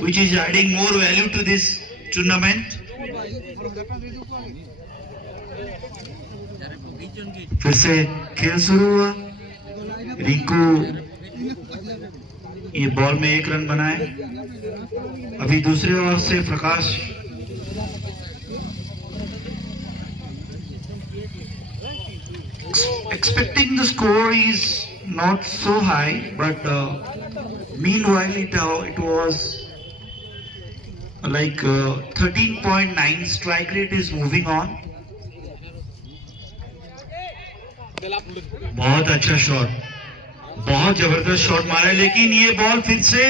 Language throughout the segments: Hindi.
which is adding more value to this tournament. फिर से खेल शुरू हुआ। रिंकू ये बॉल में 1 रन बनाए। अभी दूसरे ओवर से प्रकाश expecting the score is not so high, but meanwhile it was like 13.9 strike rate is moving on. बहुत अच्छा शॉट, बहुत जबरदस्त शॉट मारा, लेकिन ये बॉल फिर से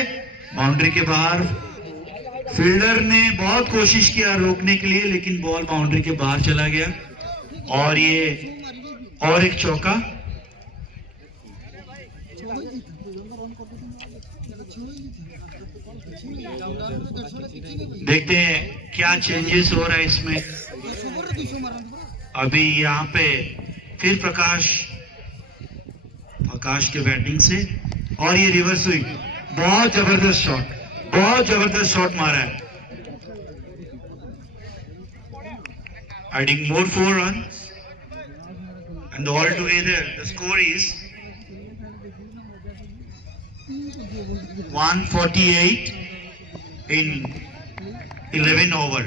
बाउंड्री के बाहर। फील्डर ने बहुत कोशिश किया रोकने के लिए, लेकिन बॉल बाउंड्री के बाहर चला गया और ये और एक चौका। देखते हैं क्या चेंजेस हो रहा है इसमें। अभी यहाँ पे फिर प्रकाश के बैटिंग से और ये रिवर्स स्विंग, बहुत जबरदस्त शॉट मारा है। Adding more 4 runs and all together the score is 148 in 11 over.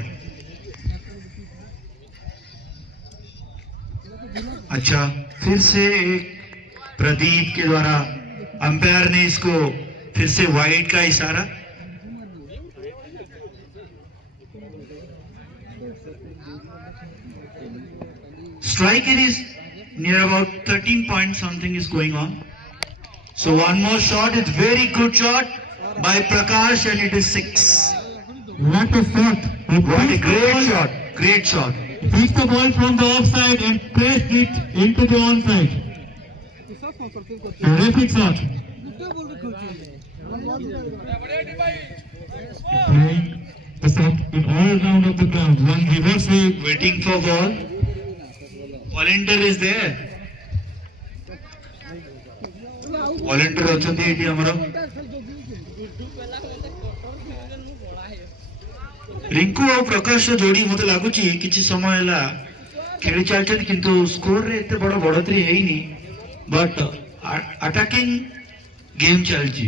अच्छा, फिर से एक प्रदीप के द्वारा अंपायर ने इसको फिर से वाइड का इशारा। Strike it is near about 13 point something is going on. So one more shot, it's very good shot by Prakash and it is 6. What a shot! What a great shot. Picked the ball from the offside and placed it into the onside. Terrific shot. Playing the shot in all round of the ground. One reverse sweep. Waiting for ball. Volunteer is there. Volunteer ଅଛନ୍ତି ଏଠି ଆମର। रिंकू और प्रकाश जोड़ी मत लगुच कि समय खेली चलते, किंतु स्कोर रे एते बड़ बढ़ोतरी है, बट अटैकिंग गेम चलती।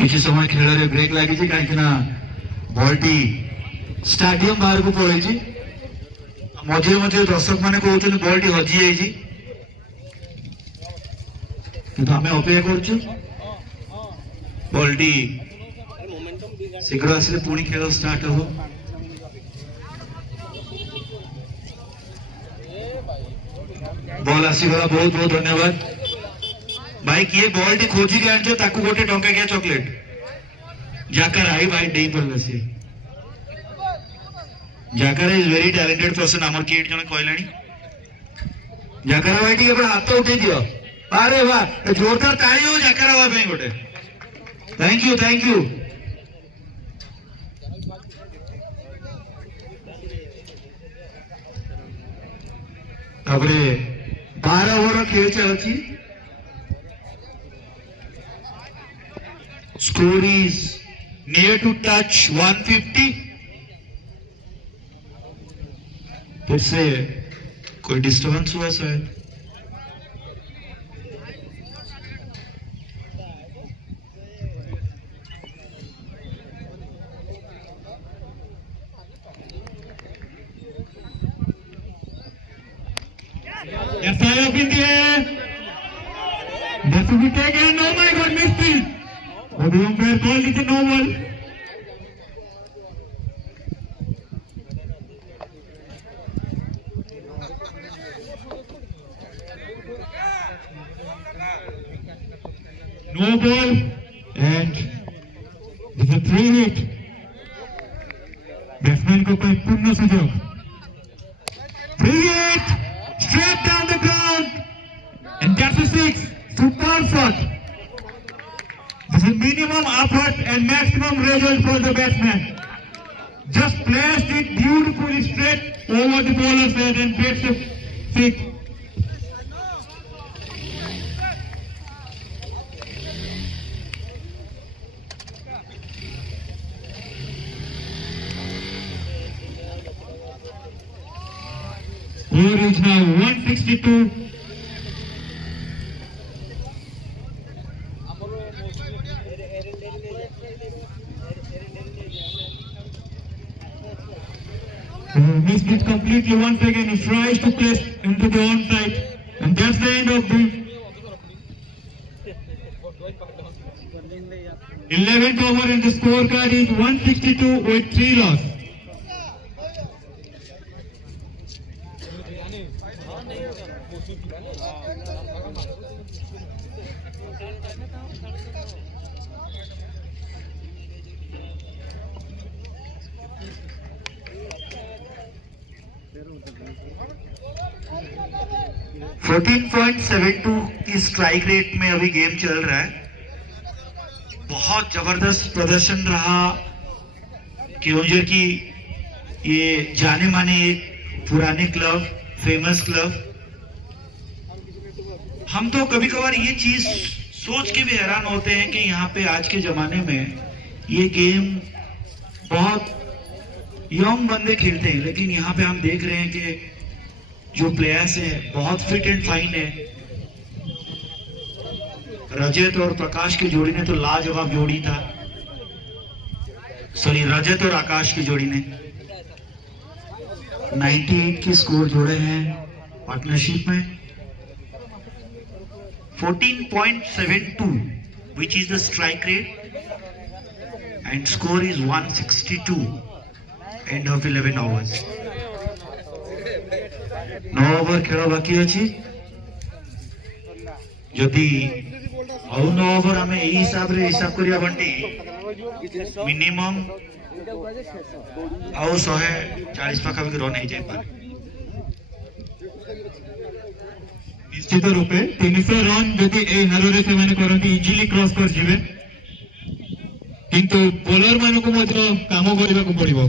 किसी समय खेल रे ब्रेक लगी कहीं बॉल टी स्टाडियम बाहर को पड़े। मझे मझे दर्शक मैंने कहते बॉल टी हजि जाइए, किंतु आम अपेक्षा करुचु बॉल टी शीघ्र आसिले पुणी खेल स्टार्ट हो। बॉल आसीगला, बहुत बहुत धन्यवाद भाई। किए बॉल टी खोजिक आनछ ताकू गोटे टंका किया चॉकलेट जाकर आई भाई डेई पड़ला सी। जाकर इज वेरी टैलेंटेड पर्सन। आमर किए जने कहलानी जाकर भाई टी हाथ उठे दियो। अरे वाह, जोरदार ताली हो जाकर भाई गोटे। Thank you. तापरे 12 ओवर खेल चलती। Score is near to touch 150. फिर से कोई डिस्टर्बेंस हुआ शायद। Yes, I have in the air. That will be taken. Oh my God, missed it. Oh, the umpire called it a no ball. No ball, and this is a 3 hit. Batsman को कोई पूर्ण सुजोग। 3 hit, straight down the ground, and that's a 6. Super shot. This is minimum effort and maximum result for the batsman. Just placed it beautifully straight over the bowler's head and gets a 6. Score is now 162. Missed it completely once again. He tries to place into the onside, and that's the end of the 11th over, and the scorecard is 162 with 3 loss. .72 की स्ट्राइक रेट में अभी गेम चल रहा है। बहुत जबरदस्त प्रदर्शन रहा केओंझर की ये जाने माने एक पुराने क्लब, फेमस क्लब। हम तो कभी कभार ये चीज सोच के भी हैरान होते हैं कि यहाँ पे आज के जमाने में ये गेम बहुत यंग बंदे खेलते हैं, लेकिन यहाँ पे हम देख रहे हैं कि जो प्लेयर्स हैं बहुत फिट एंड फाइन है। रजत और प्रकाश की जोड़ी ने तो लाजवाब जोड़ी था, सॉरी रजत और आकाश की जोड़ी ने 98 की स्कोर जोड़े हैं पार्टनरशिप में। 14.72 which is the strike rate and score is 162 end of 11 overs। 9 over खेल बाकी अच्छी, जदि ଆଉ 9 ओवर आम यही हिसाब रे हिसाब करिया बंटी मिनिमम ଆଉ 140 पाखापाखि रन हो जाए पारे। निश्चित रूपे 300 रन जदि ए हारे से माने करंती इजिली क्रॉस कर जिवे, किंतु बॉलर मानको मध्य काम करबा को पड़िबो,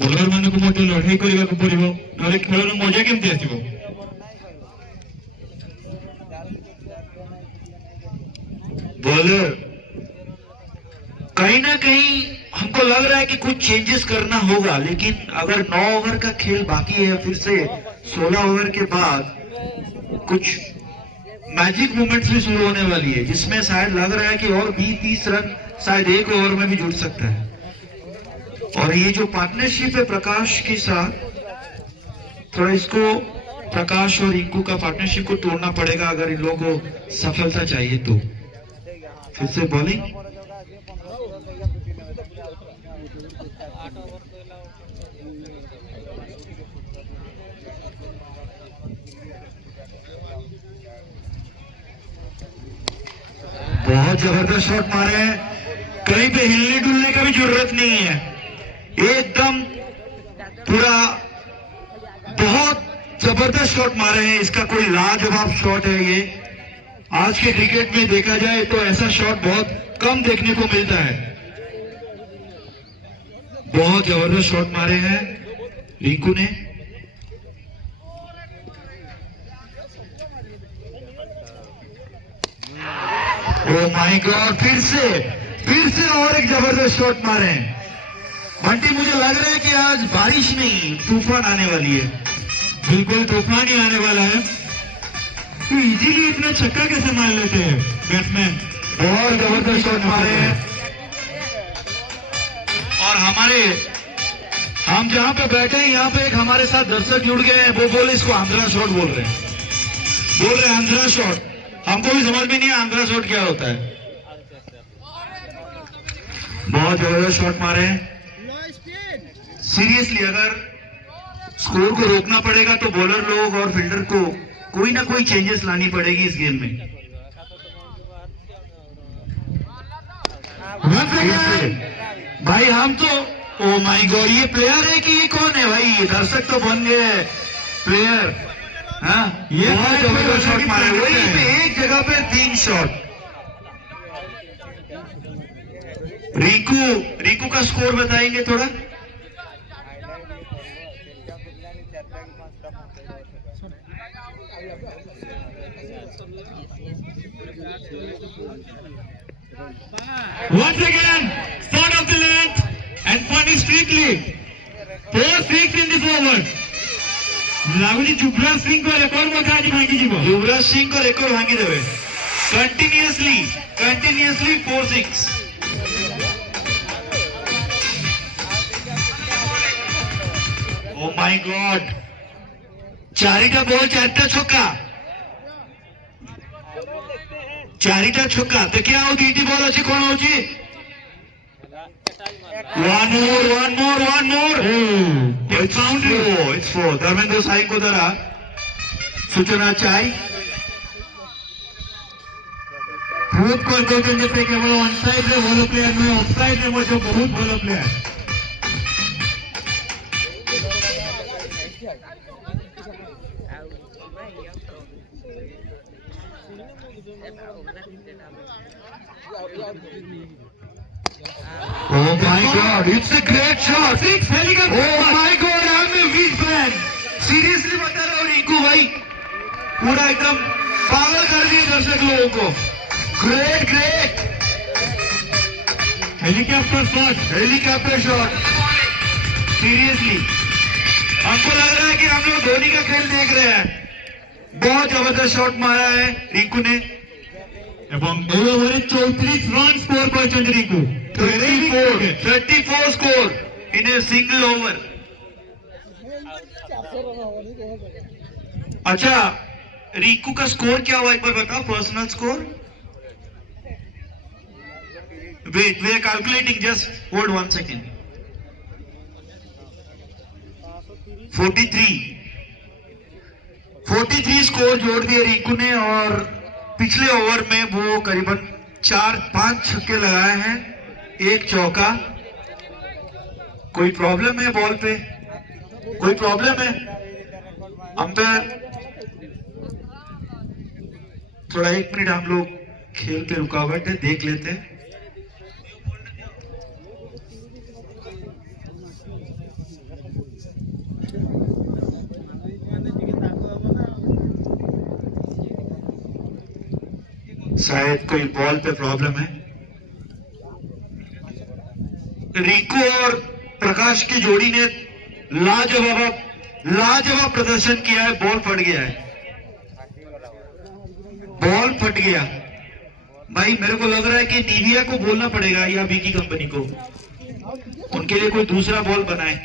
बॉलर मानको मध्य लड़ाई करबा को पड़िबो, नले खेलर मजा केमती आसीबो। बॉलर कहीं ना कहीं हमको लग रहा है कि कुछ चेंजेस करना होगा, लेकिन अगर 9 ओवर का खेल बाकी है, फिर से 16 ओवर के बाद कुछ मैजिक मोमेंट्स भी शुरू होने वाली है, जिसमें शायद लग रहा है कि और 20-30 रन शायद एक ओवर में भी जुड़ सकता है। और ये जो पार्टनरशिप है प्रकाश के साथ, थोड़ा इसको प्रकाश और रिंकू का पार्टनरशिप को तोड़ना पड़ेगा अगर इन लोगों को सफलता चाहिए तो। फिर से बॉलिंग, बहुत जबरदस्त शॉट मारे हैं, कहीं पे हिलने डुलने का भी जरूरत नहीं है, एकदम पूरा बहुत जबरदस्त शॉट मारे हैं। इसका कोई लाजवाब शॉट है ये। आज के क्रिकेट में देखा जाए तो ऐसा शॉट बहुत कम देखने को मिलता है। बहुत जबरदस्त शॉट मारे हैं रिंकू ने। ओ माय गॉड, फिर से और एक जबरदस्त शॉट मारे हैं। बंटी, मुझे लग रहा है कि आज बारिश नहीं तूफान आने वाली है। बिल्कुल तूफान ही आने वाला है। तो इजीली इतना छक्का कैसे मार लेते हैं बैट्समैन। बहुत जबरदस्त शॉट मारे हैं। और हम जहां पे बैठे हैं यहाँ पे एक हमारे साथ दर्शक जुड़ गए हैं, वो बोले इसको आंध्रा शॉट बोल रहे हैं आंध्रा शॉट। हमको भी समझ में नहीं है आंध्रा शॉट क्या होता है। बहुत जबरदस्त शॉट मारे हैं। सीरियसली अगर स्कोर को रोकना पड़ेगा तो बॉलर लोग और फील्डर को कोई ना कोई चेंजेस लानी पड़ेगी इस गेम में। भाई हम तो ओ माय गॉड, ये प्लेयर है कि ये कौन है भाई? ये दर्शक तो बन गए प्लेयर। हाँ, ये बहुत जबरदस्त शॉट मारे, वही पे एक जगह पे 3 शॉट। रिंकू का स्कोर बताएंगे थोड़ा। Once again, start of the length and funny strictly. 4-6 in this over. ଲାଗୁଛି ଯୁବରାଜ ସିଂଙ୍କ ରେକର୍ଡ ମଧ୍ୟ ଆଜି ଭାଙ୍ଗିଯିବ। युवराज सिंह को रेकॉर्ड भांगी देवे कंटिन्यूअसली 4-6। ओ माय गॉड, चारिटा बॉल चारिटा छक्का, चारिटा छक्का तो क्या हो दीदी बॉल अच्छी कौन हो जी? one more it's four Dharmendra Sai को द्वारा सूचना चाहिए। प्रूव कर देते हैं जैसे केवल ऑन साइड में ଭଲ ପ୍ଲେୟାର ନୁହେଁ, ଅଫ୍ ସାଇଡ୍ ରେ ମଧ୍ୟ ବହୁତ ଭଲ player. Oh my God, it's a great shot. Six helicopter. Oh my God, I'm a weak fan. Seriously बता रहा हूँ रिंकू भाई, पूरा एकदम पागल कर दिए दर्शक लोगों को। Great. Helicopter shot. सीरियसली हमको लग रहा है कि हम लोग धोनी का खेल देख रहे हैं। बहुत जबरदस्त शॉट मारा है रिंकू ने এবং এই ওভারে 34 রান স্কোর করেছেন Rinku. 34 score in a single over. अच्छा, रिंकू का स्कोर क्या हुआ एक बार बताओ, personal score. Wait, we are calculating, just hold 1 second. 43 score जोड़ दिए रिंकू ने और पिछले ओवर में वो करीबन 4-5 छक्के लगाए हैं, एक चौका। कोई प्रॉब्लम है बॉल पे? कोई प्रॉब्लम है? अंपायर थोड़ा 1 मिनट, हम लोग खेल पे रुकावट है, देख लेते हैं। शायद कोई बॉल पे प्रॉब्लम है। रिंकू और प्रकाश की जोड़ी ने लाजवाब प्रदर्शन किया है। बॉल फट गया है, बॉल फट गया भाई। मेरे को लग रहा है कि निविया को बोलना पड़ेगा या बीकी कंपनी को, उनके लिए कोई दूसरा बॉल बनाए,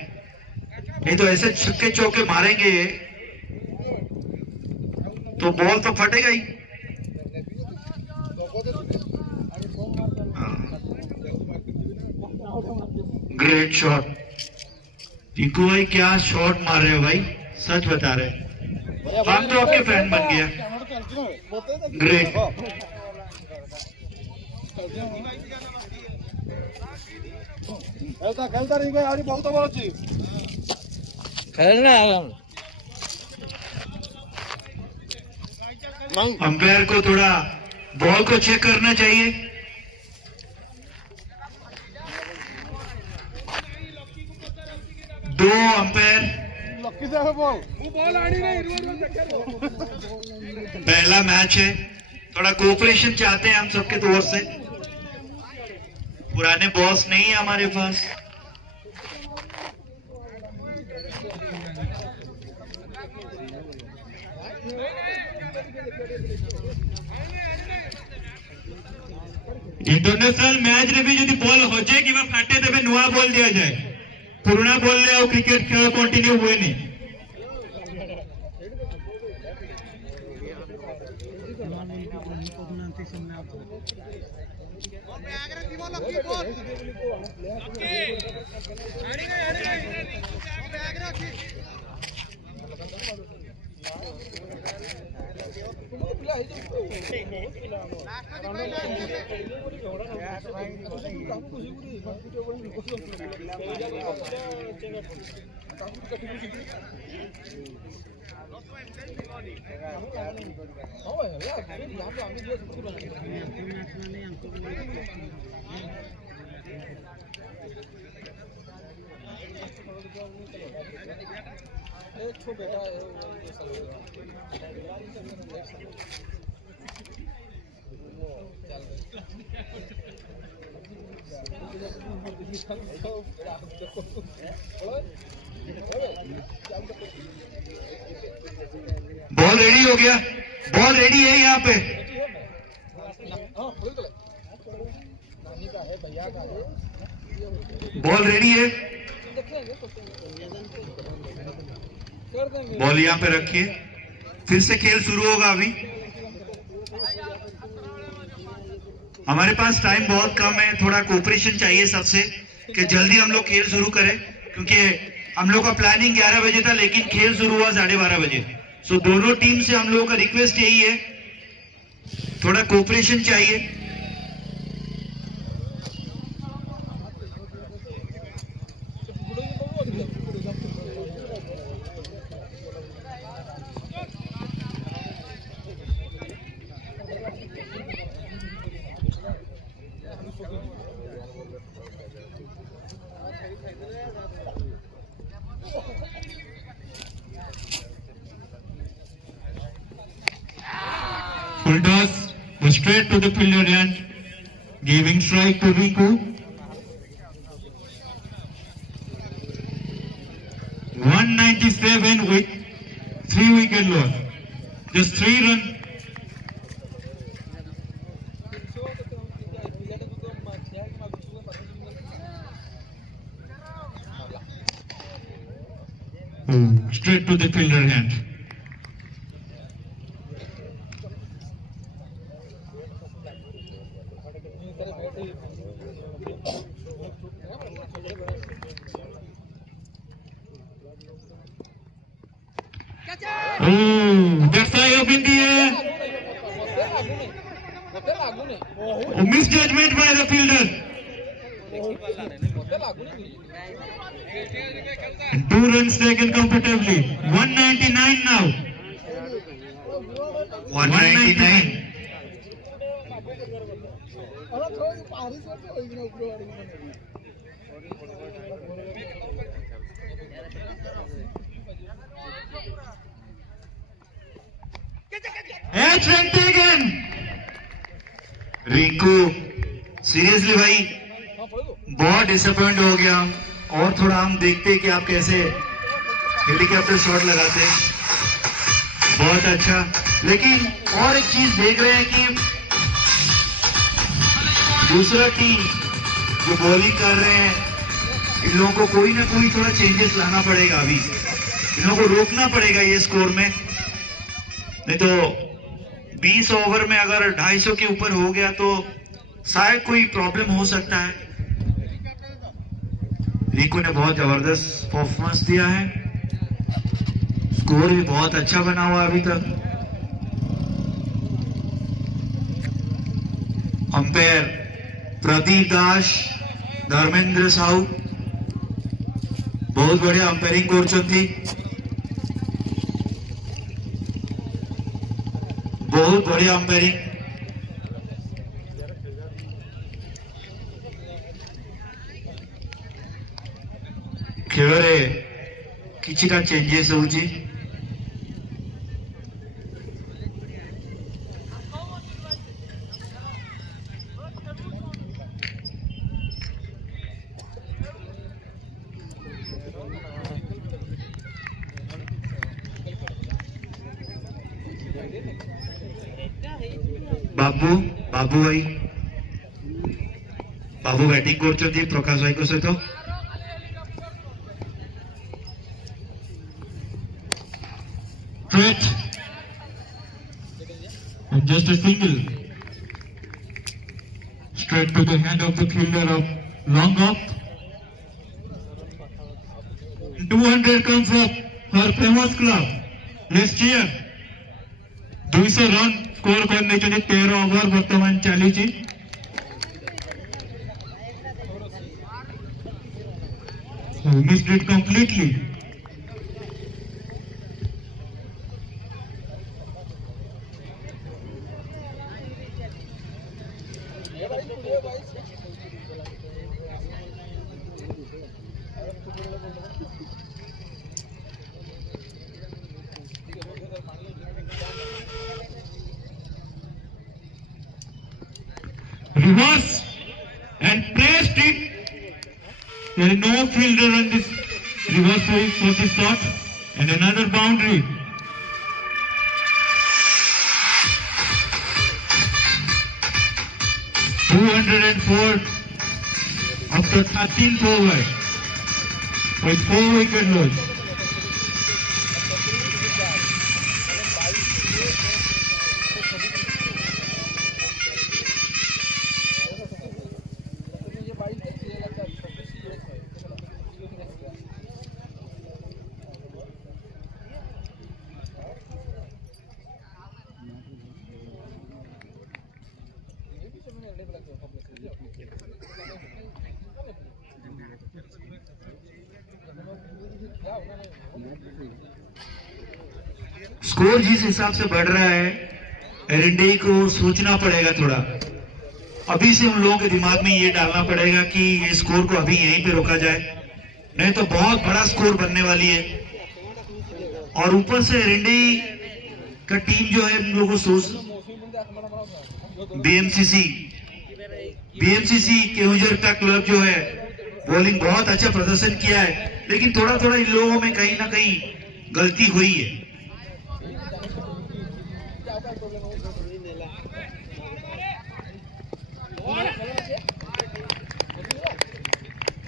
नहीं तो ऐसे छक्के चौके मारेंगे तो बॉल तो फटेगा ही। ग्रेट शॉट रिंकू भाई, क्या शॉट मार रहे हो भाई, सच बता रहे हैं, हम तो आपके फैन बन गया। ग्रेट। खेलता नहीं गया यार, बहुत बड़ा चीज खेलना है। अंपायर को थोड़ा बॉल को चेक करना चाहिए। दो अंपायर, लक्की से है बॉल। पहला मैच है, थोड़ा कोऑपरेशन चाहते हैं हम सबके तौर से। पुराने बॉस नहीं है हमारे पास। इंटरनेशनल मैच रे भी जदि बॉल हो जाए कि फाटे तेबे नुआ बॉल दिया जाए, पुराना बॉल ले और क्रिकेट खेल कंटिन्यू हुए नहीं। बॉल रेडी हो गया, बॉल रेडी है यहाँ पे। बॉल रेडी है, बॉल यहाँ पे रखिए, फिर से खेल शुरू होगा। अभी हमारे पास टाइम बहुत कम है, थोड़ा कोऑपरेशन चाहिए सबसे कि जल्दी हम लोग खेल शुरू करें, क्योंकि हम लोग का प्लानिंग 11 बजे था लेकिन खेल शुरू हुआ 12:30 बजे। सो दोनों टीम से हम लोगों का रिक्वेस्ट यही है, थोड़ा कोऑपरेशन चाहिए। Full toss was straight to the fielder end, giving strike to Riku. 197 with 3 wicket loss. Just 3 runs. Straight to the fielder hand. That's high up in the air. A misjudgment by the fielder. And 2 runs taken comfortably. 199 now. 199. Edge run taken. Rinku seriously भाई बहुत डिसअपॉइंट हो गया हम, और थोड़ा हम देखते कि आप कैसे हेलीकॉप्टर शॉट लगाते हैं। बहुत अच्छा, लेकिन और एक चीज देख रहे हैं कि दूसरा टीम जो बॉलिंग कर रहे हैं, इन लोगों को कोई ना कोई थोड़ा चेंजेस लाना पड़ेगा। अभी इन लोगों को रोकना पड़ेगा ये स्कोर में, नहीं तो 20 ओवर में अगर 250 के ऊपर हो गया तो शायद कोई प्रॉब्लम हो सकता है। रिंकू ने बहुत जबरदस्त परफॉर्मेंस दिया है, स्कोर भी बहुत अच्छा बना हुआ अभी तक। अंपायर प्रदीप दास, धर्मेंद्र साहू बहुत बढ़िया अंपायरिंग करछंती, बहुत बढ़िया अंपायरिंग। खेଳରେ किछिटा चेंजेस होउची। बाबू बाबू भाई बाबू बैटिंग करछंती प्रकाश भाई को सहित। Straight and just a single straight to the hand of the fielder of long off. 200 comes up her famous club. Let's cheer. 200 run score करने चाहिए 13 ओवर वर्तमान चली। Missed it completely. reverse and pressed it. There is no fielder on this reverse side for this shot, and another boundary. .204 after 13th over with 4 wicket loss. Score जिस हिसाब से बढ़ रहा है, एरंडे को सोचना पड़ेगा थोड़ा। अभी से उन लोगों के दिमाग में ये डालना पड़ेगा कि ये स्कोर को अभी यहीं पे रोका जाए, नहीं तो बहुत बड़ा स्कोर बनने वाली है। और ऊपर से एरंडे का टीम जो है, हम लोगों को सोच बीएमसीसी केहुंझर का क्लब जो है, बॉलिंग बहुत अच्छा प्रदर्शन किया है, लेकिन थोड़ा थोड़ा इन लोगों में कहीं ना कहीं गलती हुई है।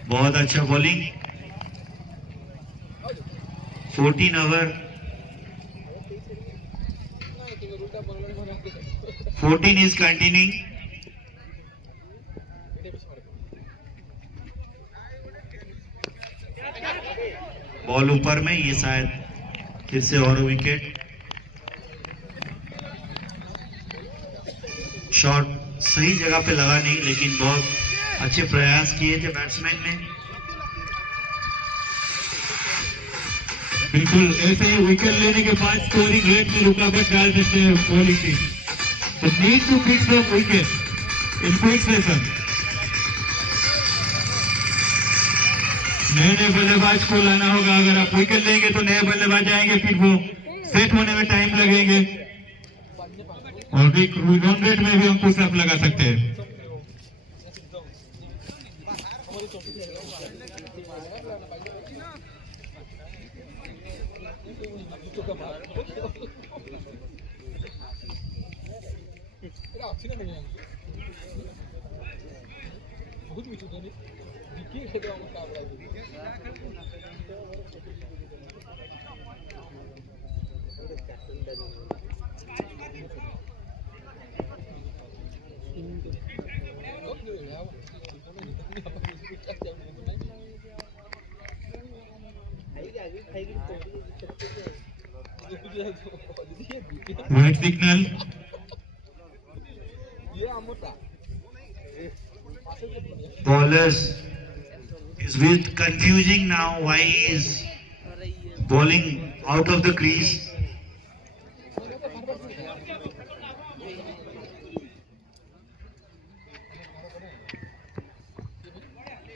बहुत अच्छा bowling. 14 over 14 is continuing. Ball ऊपर में, ये शायद फिर से और विकेट। शॉट सही जगह पे लगा नहीं, लेकिन बहुत अच्छे प्रयास किए थे बैट्समैन ने। बिल्कुल ऐसे ही विकेट लेने के बाद स्कोरिंग रेट में रुकावट डाल देते हैं बॉलिंग टीम। तो need to fix the wicket in quick session. नए बल्लेबाज को लाना होगा। अगर आप विकेट लेंगे तो नए बल्लेबाज आएंगे, फिर वो सेट होने में टाइम लगेंगे, और रन रेट में भी हम पुशअप लगा सकते हैं। White signal. Bowlers is bit confusing now. Why is bowling out of the crease?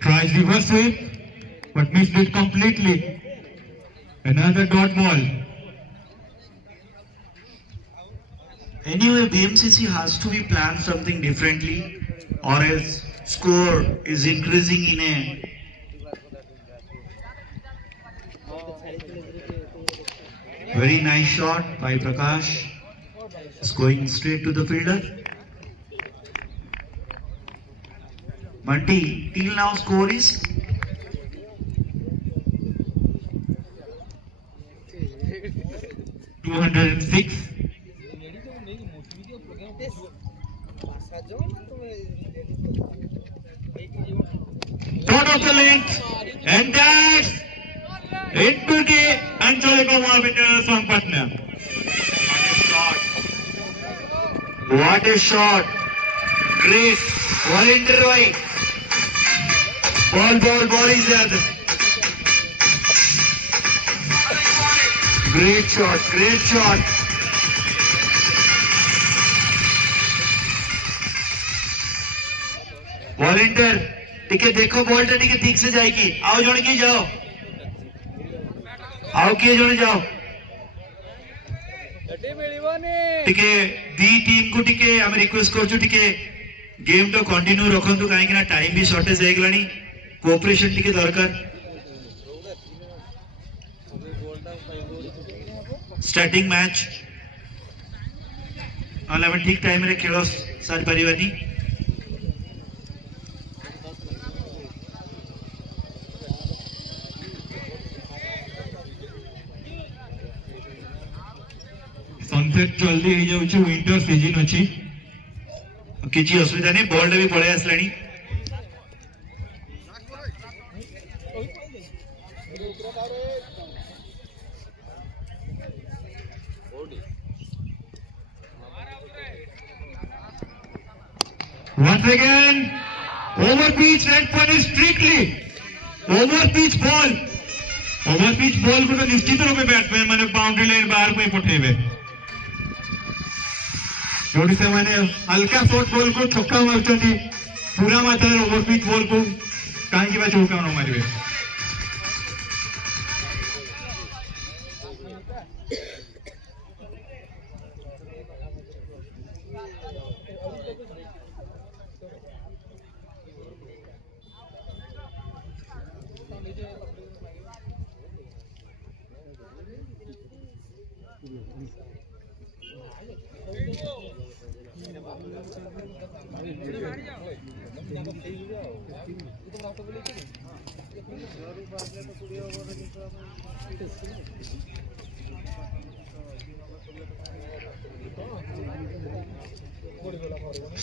Tries reverse sweep, but missed it completely. Another dot ball. Anyway, BMCC has to be planned something differently, or else score is increasing in a very nice shot by Prakash. It's going straight to the fielder. Bunty, till now score is 206. Third of the length, and that's into the Anjali Kumar Vinay song partner. what a shot! Great, Valinder Roy. Ball is there. Great shot, great shot. Volunteer टिके देखो, बॉल टिके ठीक से जाएगी। आओ जोड़ के जाओ, आओ किए जोड़े जाओ टिके दी टीम को टिके। आम रिक्वेस्ट कर टिके गेम तो कंटिन्यू रखंतु काहे कि ना टाइम भी शॉर्टेज हे गलानी कोऑपरेशन टिके दरकार स्टार्टिंग मैच आले हम ठीक टाइम रे खेल सारी परिवानी सनसेट जल्दी हो जाउची विंटर सीजन अछि किसी असुविधा नहीं बॉल भी पड़े आसलानी once again over pitch red point is strictly over pitch ball को तो निश्चित रूप में बैट्समैन माने बाउंड्री लाइन बाहर को ही पठेबे जोड़ी से मैंने हल्का शॉर्ट बॉल को छक्का मारछंती पूरा मात्रा ओवर पिच बॉल को काहे कि बा चौका न मारिबे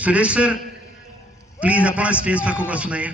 सुरेश सर प्लीज अपना स्टेज पाखक आसुनाइए